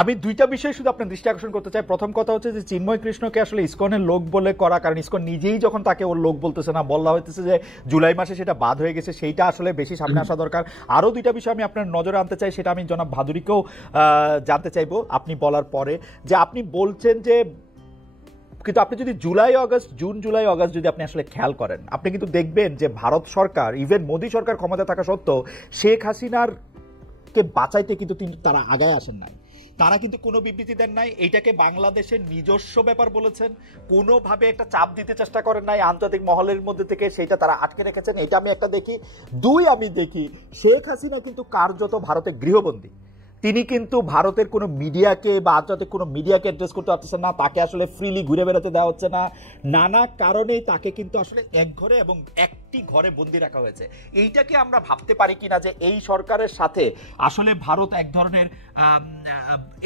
আমি দুইটা বিষয় শুধু আপনার দৃষ্টি আকর্ষণ করতে চাই। প্রথম কথা হচ্ছে যে চিন্ময় কৃষ্ণকে আসলে ইসকনের লোক বলে করা, কারণ ইসকন নিজেই যখন তাকে ওর লোক বলতেছে না, বলা হইতেছে যে জুলাই মাসে সেটা বাদ হয়ে গেছে, সেইটা আসলে বেশি সামনে আসা দরকার। আরও দুইটা বিষয় আমি আপনার নজরে আনতে চাই, সেটা আমি জনাব ভাদুরীকেও জানতে চাইবো আপনি বলার পরে, যে আপনি বলছেন যে কিন্তু আপনি যদি জুন জুলাই আগস্ট যদি আপনি আসলে খেয়াল করেন, আপনি কিন্তু দেখবেন যে ভারত সরকার, ইভেন মোদী সরকার ক্ষমতা থাকা সত্ত্বেও শেখ হাসিনার কে বাঁচাইতে কিন্তু তারা আগায় আসেন নাই। তারা কিন্তু কোনো বিবৃতি দেন নাই, এইটাকে বাংলাদেশের নিজস্ব ব্যাপার বলেছেন, কোনোভাবে একটা চাপ দিতে চেষ্টা করেন নাই আন্তর্জাতিক মহলের মধ্যে থেকে, সেটা তারা আটকে রেখেছেন। এটা আমি একটা দেখি। দুই, আমি দেখি শেখ হাসিনা কিন্তু কার্যত ভারতের গৃহবন্দী। তিনি কিন্তু ভারতের কোনো মিডিয়াকে বা আন্তর্জাতিক কোনো মিডিয়াকে অ্যাড্রেস করতে পারতেছেন না, তাকে আসলে ফ্রিলি ঘুরে বেড়াতে দেওয়া হচ্ছে না, নানা কারণেই তাকে কিন্তু আসলে এক ঘরে এবং একটি ঘরে বন্দি রাখা হয়েছে। এইটাকে আমরা ভাবতে পারি কিনা যে এই সরকারের সাথে আসলে ভারত এক ধরনের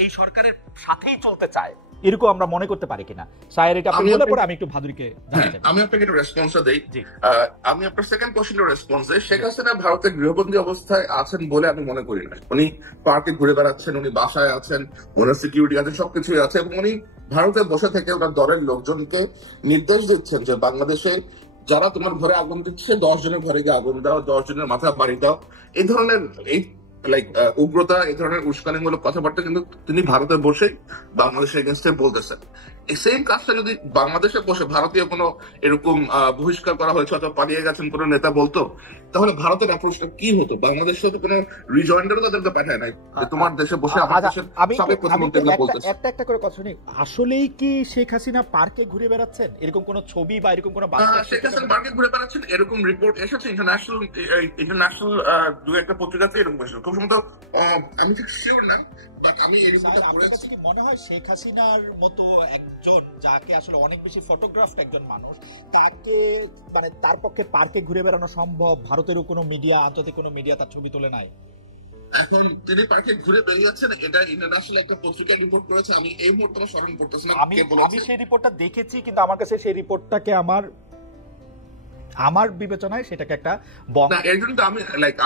এই সরকারের সাথেই চলতে চায়, এরকম আমরা মনে করতে পারি কিনা? সায়ের এটা আপনি বলার পরে আমি একটু ভাদুরীকে জানতে চাই। আমি আপনাকে একটা রেসপন্সটা দেই। আমি আপনার সেকেন্ড কোশ্চেনের রেসপন্স দেই। শেখ হাসিনা ভারতের গৃহবন্দী অবস্থায় আছেন বলে আমি মনে করি না। উনি পার্কে ঘুরে বেড়াচ্ছেন, উনি বাসায় আছেন, ওনার সিকিউরিটি আছে, সবকিছুই আছে, এবং উনি ভারতে বসে থেকে ওনার দলের লোকজনকে নির্দেশ দিচ্ছেন যে বাংলাদেশে যারা তোমার ঘরে আগুন দিচ্ছে 10 জনের ঘরে গিয়ে আগুন দাও, 10 জনের মাথা বাড়ি দাও। এই ধরনের উগ্রতা, এই ধরনের উস্কানিমূলক কথাবার্তা কিন্তু তিনি ভারতে বসে বাংলাদেশের এগেনস্টে বলতেছেন। এই সেম কাজটা যদি বাংলাদেশে বসে ভারতীয় কোনো এরকম বহিষ্কার করা হয়েছে অথবা পালিয়ে গেছেন কোনো নেতা বলতো, তাহলে ভারতের অ্যাপ্রোচটা কি হতো? বাংলাদেশে তো কোনো রিজয়েন্ডারও তাদেরকে পাঠায় নাই তোমার দেশে বসে আমার দেশের সাবেক প্রধানমন্ত্রী বলতেছে। একটা করে কথা শুনি, আসলেই কি শেখ হাসিনা পার্কে ঘুরে বেড়াচ্ছেন, এরকম কোন ছবি বা এরকম কোন শেখ হাসিনা পার্কে ঘুরে বেড়াচ্ছেন এরকম রিপোর্ট এসেছে ইন্টারন্যাশনাল দু একটা পত্রিকাতে, এরকম এসেছে। খুব সম্ভবত আমি ঠিক শিওর না, বাট আমি এই রিপোর্টটা পড়েছি। কি মনে হয় শেখ হাসিনার মতো একজন, যাকে আসলে অনেক বেশি ফটোগ্রাফড একজন মানুষ, তাকে মানে তার পক্ষে পার্কে ঘুরে বেড়ানো সম্ভব? ভারতেরও কোনো মিডিয়া, আন্তর্জাতিক কোনো মিডিয়া তার ছবি তুলে নাই। এখন তিনি পার্কে ঘুরে বেরিয়েছেন, এটা ইন্টারন্যাশনাল একটা পত্রিকা রিপোর্ট করেছে। আমি এই মুহূর্তে স্মরণ করতেছি না আমি সেই রিপোর্টটা দেখেছি, কিন্তু আমার কাছে সেই রিপোর্টটাকে আমার বিবেচনায় সেটাকে একটা না, এর জন্য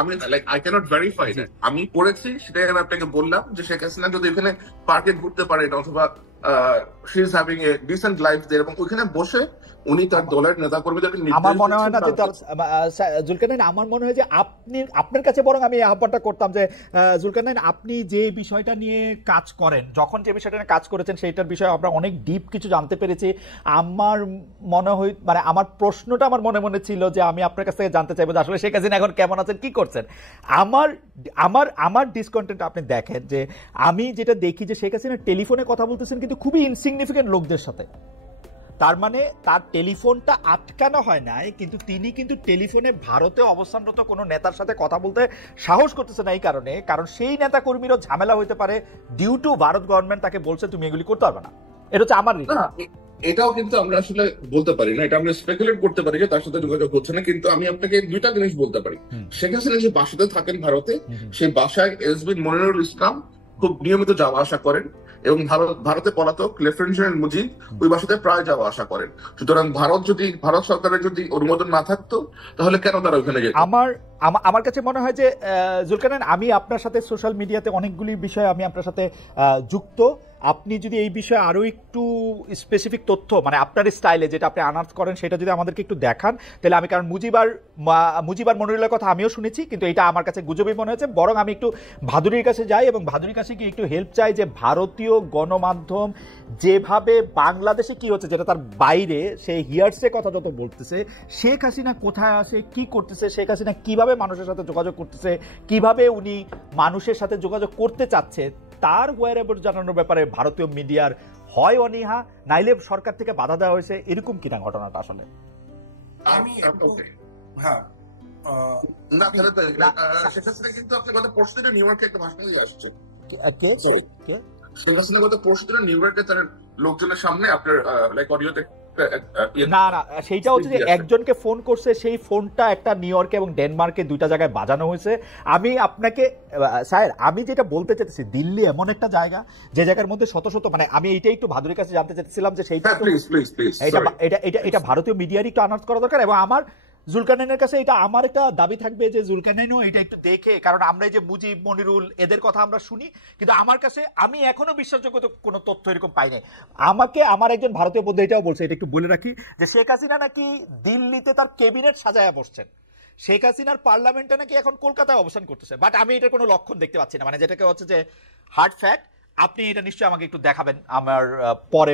আমি আই ক্যানট ভেরিফাই দ্যাট। আমি পড়েছি, সেটাই আমি আপনাকে বললাম যে শেখ হাসিনা যদি এখানে পার্কে ঘুরতে পারেন অথবা she is having a decent life there, এবং ওইখানে বসে উনি তার দলের নেতা কর্মীদেরকে আমার মনে হয় না যে জুলকারনাইন, আমার মনে হয় যে আপনার কাছে বরং আমি আহ্বানটা করতাম যে জুলকারনাইন, আপনি যে বিষয়টা নিয়ে কাজ করেন, যখন যে বিষয়টা নিয়ে কাজ করেছেন সেইটার বিষয়ে আমরা অনেক ডিপ কিছু জানতে পেরেছি। আমার মনে হয় মানে আমার প্রশ্নটা আমার মনে মনে ছিল যে আমি আপনার কাছ থেকে জানতে চাইবো যে আসলে শেখ হাসিনা এখন কেমন আছেন, কি করছেন। আমার ডিসকন্টেন্ট আপনি দেখেন যে আমি যেটা দেখি যে শেখ হাসিনা টেলিফোনে কথা বলতেছেন কিন্তু খুবই ইনসিগনিফিকেন্ট লোকদের সাথে। তার মানে তার টেলিফোনটা আটকানো হয় নাই, কিন্তু তিনি কিন্তু টেলিফোনে ভারতে অবস্থানরত কোনো নেতার সাথে কথা বলতে সাহস করতেছে না, এই কারণ সেই নেতা কর্মীরও ঝামেলা হইতে পারে ডিউ টু ভারত গভর্নমেন্ট তাকে বলছে তুমি এগুলি করতে পারবে না। এটা হচ্ছে আমার রিজন। এটাও কিন্তু আমরা আসলে বলতে পারি না, এটা আমরা স্পেকুলেট করতে পারি যে তার সাথে যোগাযোগ হচ্ছে না। কিন্তু আমি আপনাকে দুইটা জিনিস বলতে পারি। শেখ হাসিনা যে বাসাতে থাকেন ভারতে, সেই বাসায় এসবি মনিরুল ইসলাম খুব নিয়মিত যাওয়া আসা করেন, এবং ভারতে পলাতক লেফটেন্যান্ট জেনারেল মুজিব ওই বাসাতে প্রায় যাওয়া আসা করেন। সুতরাং ভারত সরকারের যদি অনুমোদন না থাকতো তাহলে কেন তারা ওখানে যেত? আমার কাছে মনে হয় যে জুলকারনাইন, আমি আপনার সাথে সোশ্যাল মিডিয়াতে অনেকগুলি বিষয় আমি আপনার সাথে যুক্ত। আপনি যদি এই বিষয়ে আরো একটু স্পেসিফিক তথ্য মানে আপনার স্টাইলে যেটা আপনি আনার্স করেন সেটা যদি আমাদেরকে একটু দেখান, তাহলে আমি, কারণ মুজিবার মনিরুলের কথা আমিও শুনেছি, কিন্তু এটা আমার কাছে গুজবই মনে হয়েছে। বরং আমি একটু ভাদুরীর কাছে যাই এবং ভাদুরীর কাছে গিয়ে একটু হেল্প চাই যে ভারতীয় গণমাধ্যম যেভাবে বাংলাদেশে কি হচ্ছে যেটা তার বাইরে, সেই হিয়ার্সে কথা যত বলতেছে, শেখ হাসিনা কোথায় আছে, কি করতেছে, শেখ হাসিনা কিভাবে মানুষের সাথে যোগাযোগ করতেছে, কিভাবে উনি মানুষের সাথে যোগাযোগ করতে চাচ্ছে, তার ওয়ারএভার জানানোর ব্যাপারে ভারতীয় মিডিয়ার হয় অনীহা, নাইলে সরকার থেকে বাধা দেওয়া হয়েছে, এরকম কিনা ঘটনাটা আসলে? আমি হ্যাঁ না, শেখ হাসিনা কিন্তু আপনি গত পরশু দিনে নিউ ইয়র্কে একটা ভাষণ দিয়ে আসছেন। শেখ হাসিনা গত পরশু দিনে নিউ ইয়র্কে তার লোকজনের সামনে আপনার অডিওতে না সেইটা হচ্ছে যে একজনকে ফোন করছে, সেই ফোনটা একটা নিউ ইয়র্কে এবং ডেনমার্কে দুইটা জায়গায় বাজানো হয়েছে। আমি আপনাকে স্যার, আমি যেটা বলতে চাইতেছি, দিল্লি এমন একটা জায়গা যে জায়গার মধ্যে শত শত, মানে আমি এইটাই একটু ভাদুরীর কাছে জানতে চাইছিলাম যে সেইটা এটা ভারতীয় মিডিয়ারই একটু আনাউন্স করা দরকার। এবং আমার জুলকারনাইনের কাছে এটা আমার একটা দাবি থাকবে যে জুলকারনাইনও এটা একটু দেখে, কারণ আমরা এই যে মুজিব, মনিরুল এদের কথা আমরা শুনি, কিন্তু আমার কাছে আমি এখনো বিশ্বাসযোগ্য কোনো তথ্য এরকম পাই নাই। আমাকে আমার একজন ভারতীয় বন্ধু এটাও বলছে, এটা একটু বলে রাখি, যে শেখ হাসিনা নাকি দিল্লিতে তার ক্যাবিনেট সাজায়া বসছেন, শেখ হাসিনার পার্লামেন্টে নাকি এখন কলকাতায় অবস্থান করতেছে, বাট আমি এটার কোনো লক্ষণ দেখতে পাচ্ছি না, মানে যেটাকে হচ্ছে যে হার্ড ফ্যাক্ট। আপনি এটা নিশ্চয়ই আমাকে একটু দেখাবেন আমার পরে